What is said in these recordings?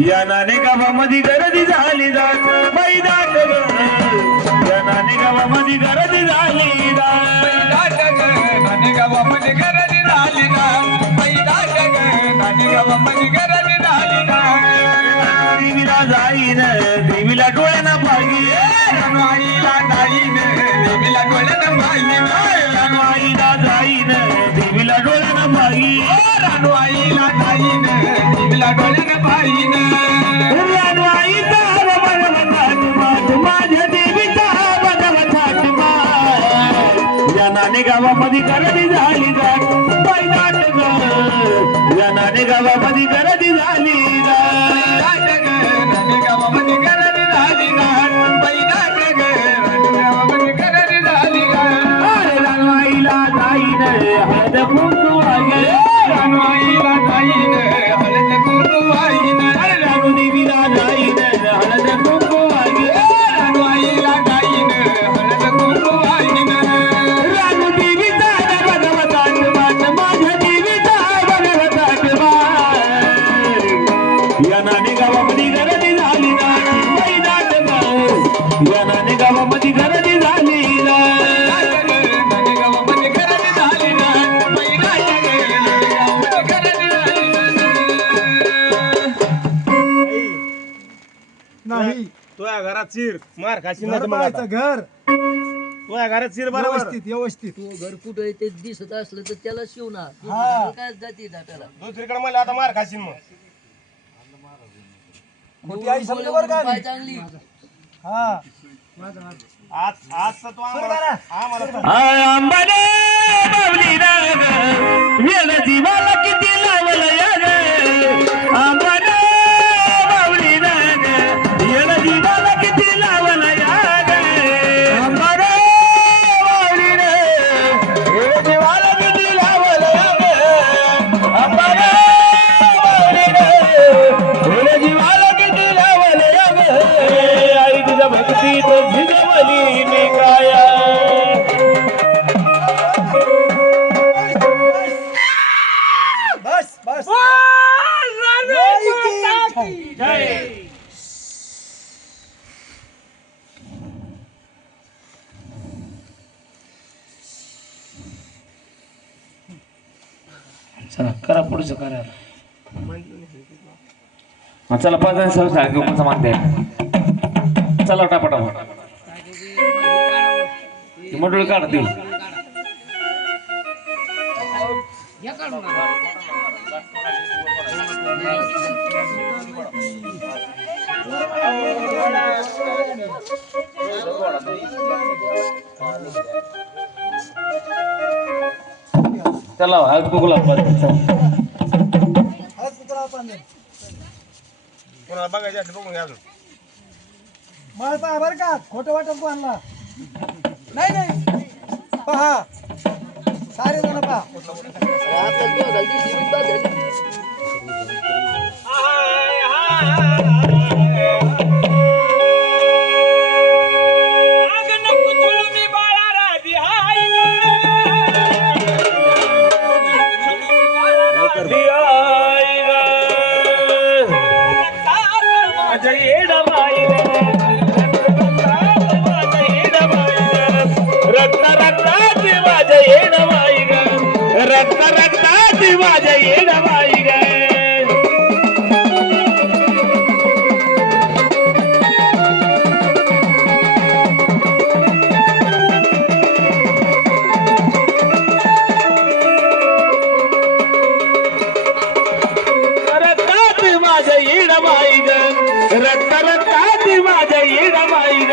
यानाने गावामध्ये गर्दी झाली जात मैदान यानाने गावामध्ये गर्दी झाली जात देवीला डोळ्यानं पाहिजे रानवाईचा भगवतात मात माझ्या देवीचा भगवतात मात या नाणे गावामध्ये गर्दी झाली जात बैलाट ग या नाणे गावामध्ये गर्दी झाली जात अरे रानवाईला जाईन हळद कुंकू वागे रानवाईला जाईन हळद कुंकू वागीन चिर. मार खाशील घर. पाहायचं, तुझ्या घरात चिर बरोबर. व्यवस्थित व्यवस्थित. तू घर कुठं आहे ते दिसत असलं तर त्याला शिवणार तू हा. काय जाती दाटाला दुसरीकडे मला आता मार खाशील मग. मोठी आई समजा बरं का पाय चांगली. हा. आज आज तर तू आम्हाला आम्हाला आंबाने बावली राग. वेळ जीवाला किती लावलं या ग आंबाने चला पाच जण सर्व सांगा कसं मानते चला टापाटापा. मंडळ काढतील. चला हळद कुकुला हाच कुत्रा आपण कोणाला बघायचे असले बघून घ्या अजून. मला पहा बरं का खोटं वाटत आणला नाही नाही. पहा. सारे जण पहा झाली. ரத்த ரத்தாதி வாஜ இடமாயின.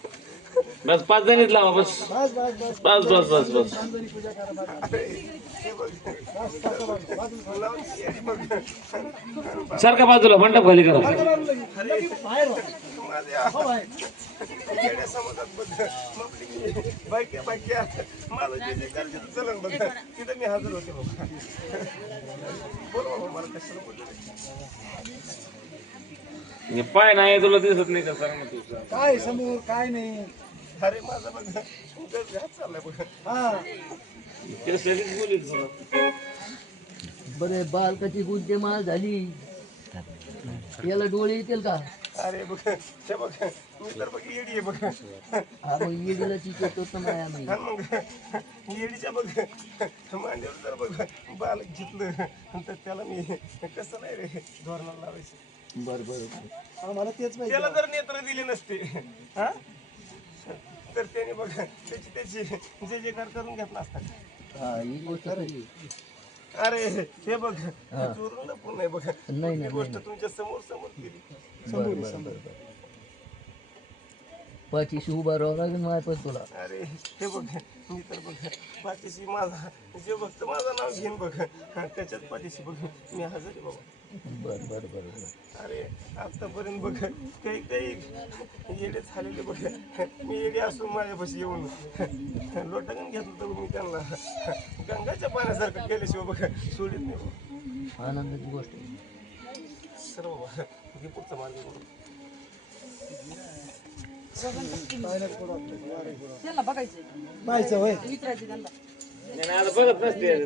बस पाच जणीत लावा बस. बस बस बस बस. बस सारखा बाजूला मंडप खाली करा. हो बाहेर. येड्या समाजात बघ मग बायक्या बायक्या माझं जे जे गरजेचं चलन बघ तिथं मी हजर होते बघ बोल बाबा मला कशाला बोलतो हे पाय नाही तुला दिसत नाही का? सांग ना तू. सांग. काय समोर काय नाही. अरे माझं बघ उगाच घात चाललाय बघ. हा. त्यासाठीच बोलील तुला बरे बालकाची गुंतेमाळ झाली. याला डोळे येतील का? अरे बघ. ते बघ. मी तर बघ येडी आहे बघ. हा मग येडीला चिकटतो तर नाही आम्ही आणि मग येडीच्या बघ. मांडीवर जर बघ बालक घेतलं तर त्याला मी कसं नाही रे धोरणाला लावायचं. बर बर. आम्हाला तेच पाहिजे त्याला जर नेत्र दिले नसते हा? तर त्याने बघ त्याची त्याची जे जे कर करून घेतला असता हा ही गोष्ट खरी. अरे हे बघ चोरून लपून नाही बघ. नाही ही नाही गोष्ट तुमच्यासमोर समोर केली. बर बर बर बर. पाठीशी उभा राहावं लागेल माझ्या पण तुला. अरे हे बघ मी तर बघ पाठीशी माझा जे बघतं माझं नाव घेईन बघ. त्याच्याच पाठीशी बघ. मी हजर आहे बाबा. बर बर बर बर. अरे आतापर्यंत बघ काही काही येडे झालेले बघ. मी येडे असून माझ्यापाशी येऊन. लोटागण घेतलं तर मी त्यांना. गंगाच्या पाण्यासारखं केल्याशिवाय बघ सोडित नाही. आनंदाची गोष्ट. सर्व घे पुढचा मार्ग. त्यांना बघायचं पाहायचं होय. विचारायचं त्यांना. नाही, नाही, आता बघत नसते.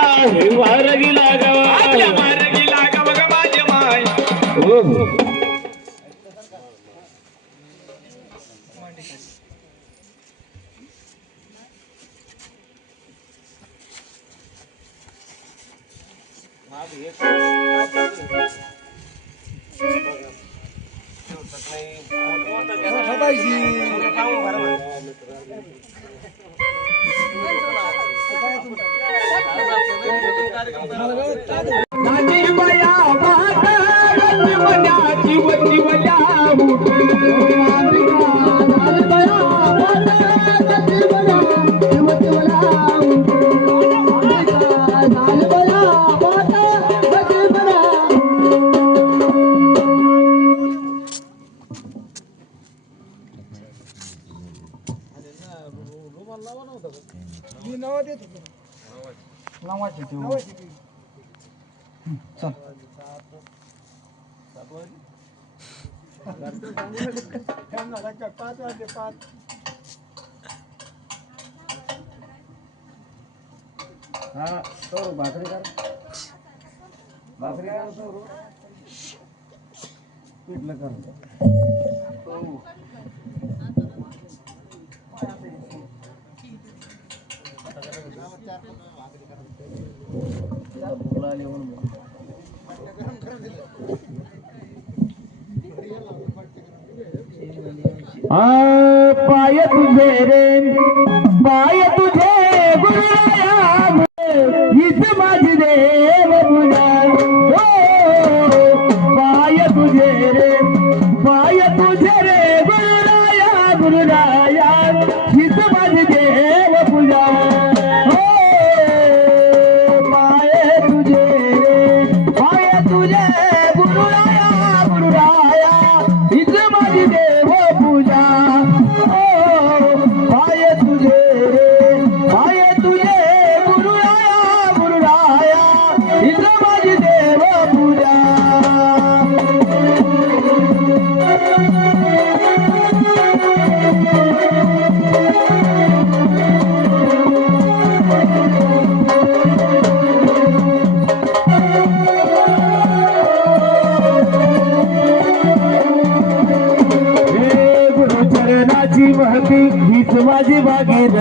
Rapazinho. मी नवा देत होतो नवाची का? पाच वाजले पाच. हा तो भाकरी कर. भाकरी कर तो पिठलं कर. आ पाय तुझे रे पाय तुझे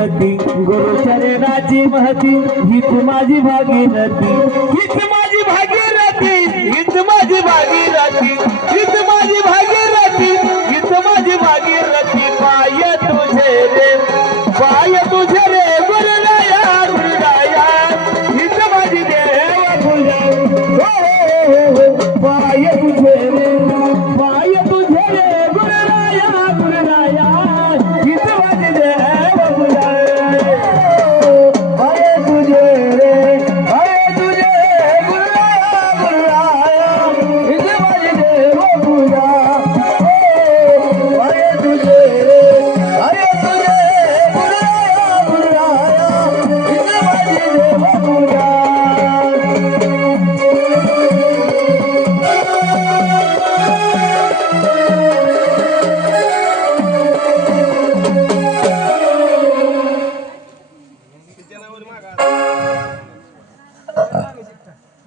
विनंती गुरुचरणाची महती हीच माझी भागीरथी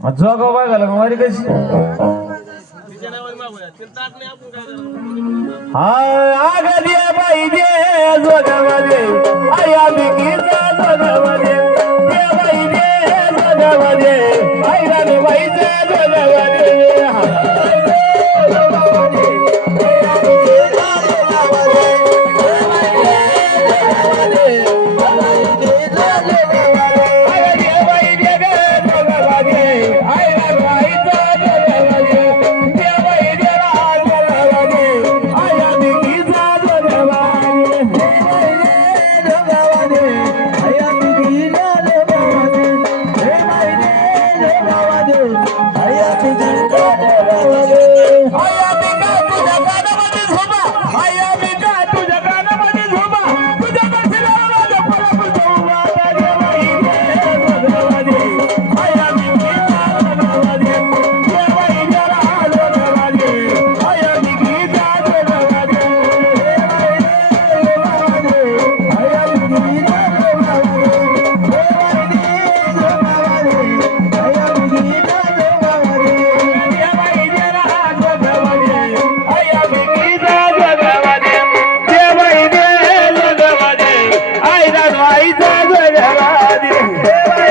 जोगा बाय झाला मारी कशी? आगा दिया बाई दे जोगामध्ये आया बिकीचा जोगामध्ये दिया बाई दे जोगामध्ये आईला बाईचे जोगामध्ये verdade.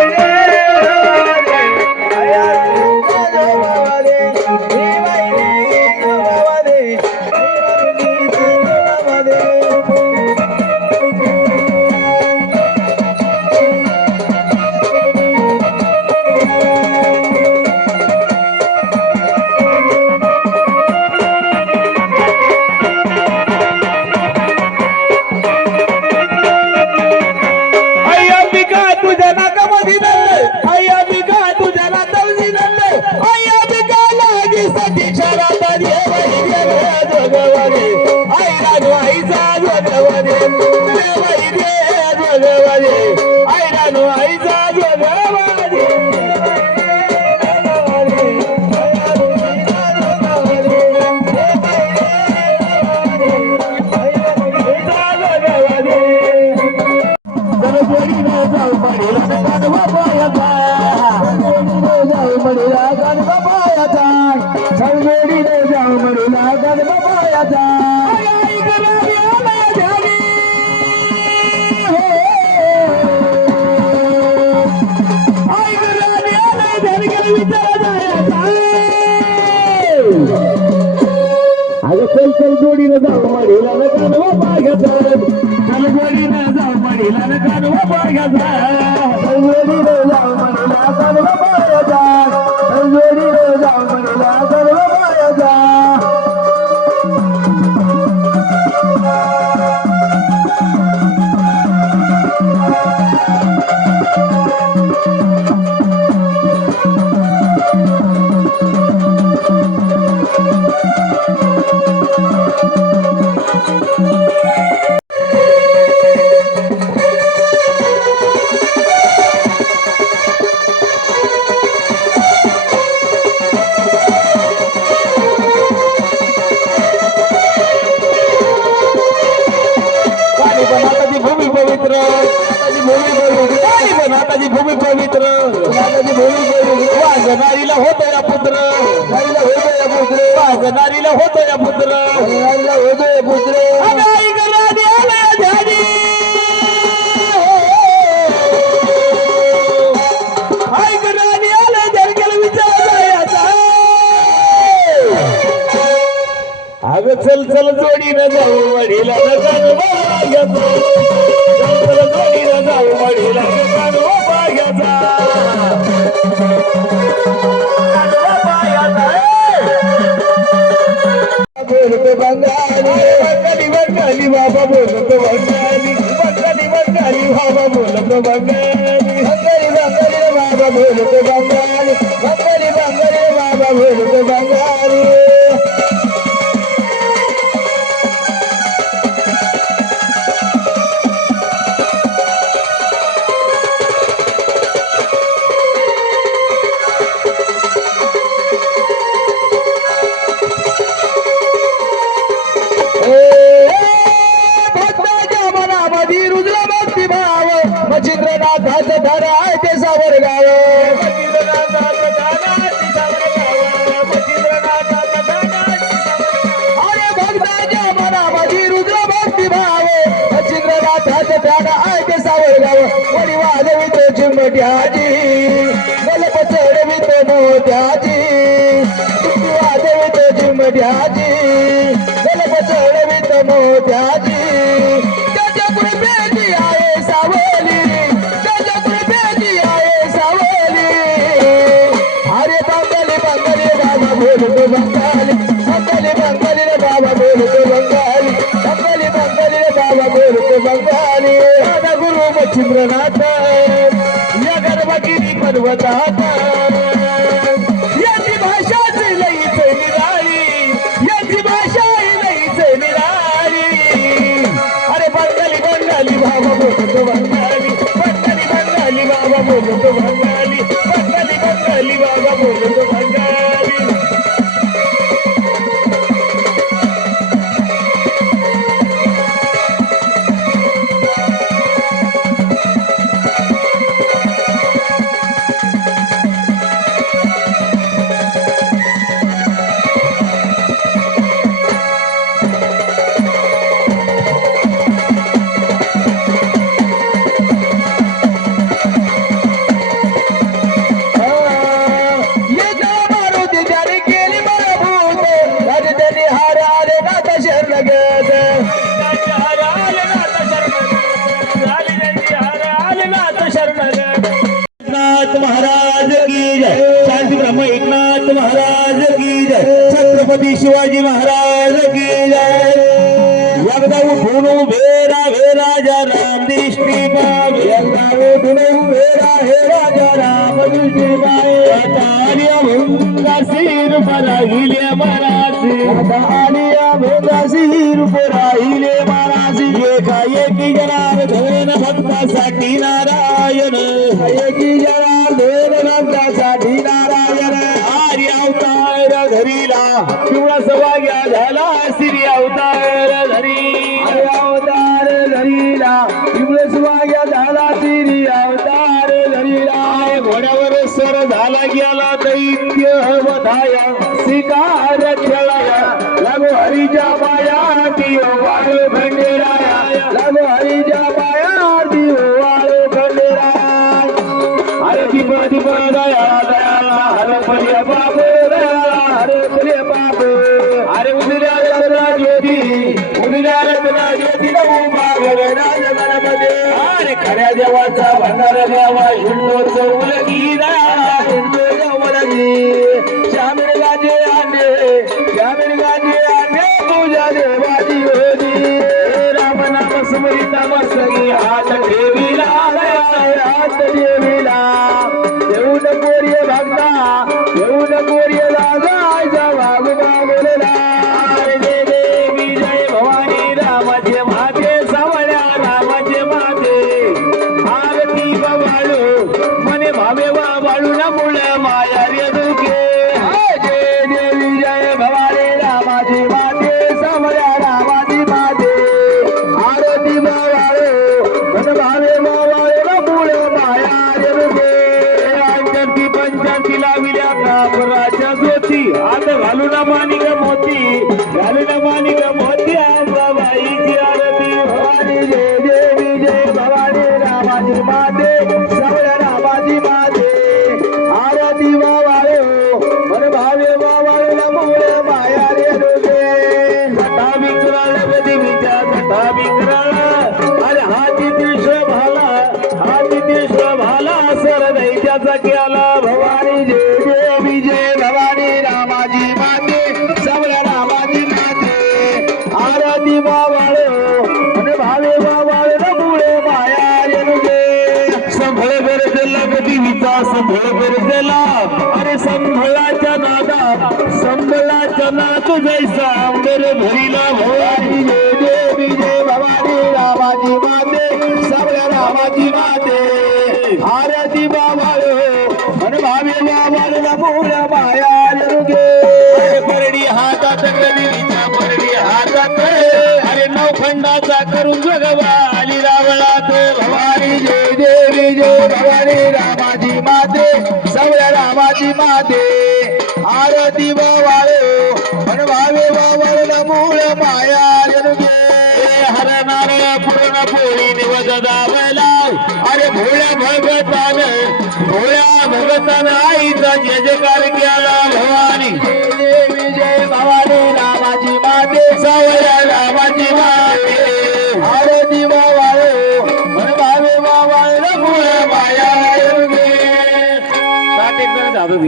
I don't know. जोडीनं जाऊ मडीला न कानवा बाग्याचा चल जोडीनं जाऊ मडीला न कानवा बाग्याचा चल जोडीनं नारीला होतो या पुत्र होतो या पुत्र अगं चल चल जोडीनं जाऊ वडीला बाग्याचा चल चल जोडीनं जाऊ वडीला बाग्याचा बोलतो బొరుకు బంగాలి వంగలి వంగలి బాబ బొరుకు బంగాలి వంగలి వంగలి బాబ బొరుకు वाजवितो चिमट्याची गलप चढवितो मोत्याची तुमची वाजवितो चिमट्याची राम दृष्टी पावे आता आली अभंगा सिर राहिले महाराज आता आली अभंगा सिर राहिले महाराज एका एकी जनार्दन भक्तासाठी नारायण एकी जनार्दन भक्तासाठी नारायण आर्य अवतार धरीला पिवळा सवाग्या झाला श्री अवतार अधिकार खेळाया लागो हरीच्या पाया दिओ वाळो खंडेराया. लागो हरीच्या पाया दिओ वाळो खंडेराया. अरे दीप दीप दया दयाला हरे फलिया बाबू दयाला अरे उदिल्या रत्ना ज्योती उदिल्या रत्ना अरे खऱ्या देवाचा भंडार गावा हिंदू चौलगी रा हिंदू चौलगी i don't ma. दिवा वाळो हो. म्हणे भावे वाळ मुळे माया येणुगे. संभळ बरजला देवीचा संभळ बरजला अरे संभळाच्या नादा संभळाच्या नाद जैसा अंबर भरिला हो. भगवानी रावणा ते भवानी जय देवी जय भवानी रामाजी माते सगळ्या रामाजी माते. आरती वाळे बनवावे वावळ मूळ माया जनुगे हर नारळ पूर्ण पोळी निवद दावला. अरे भोळ्या भगतान भोळ्या भगतान आईचा जजकार केला. भवा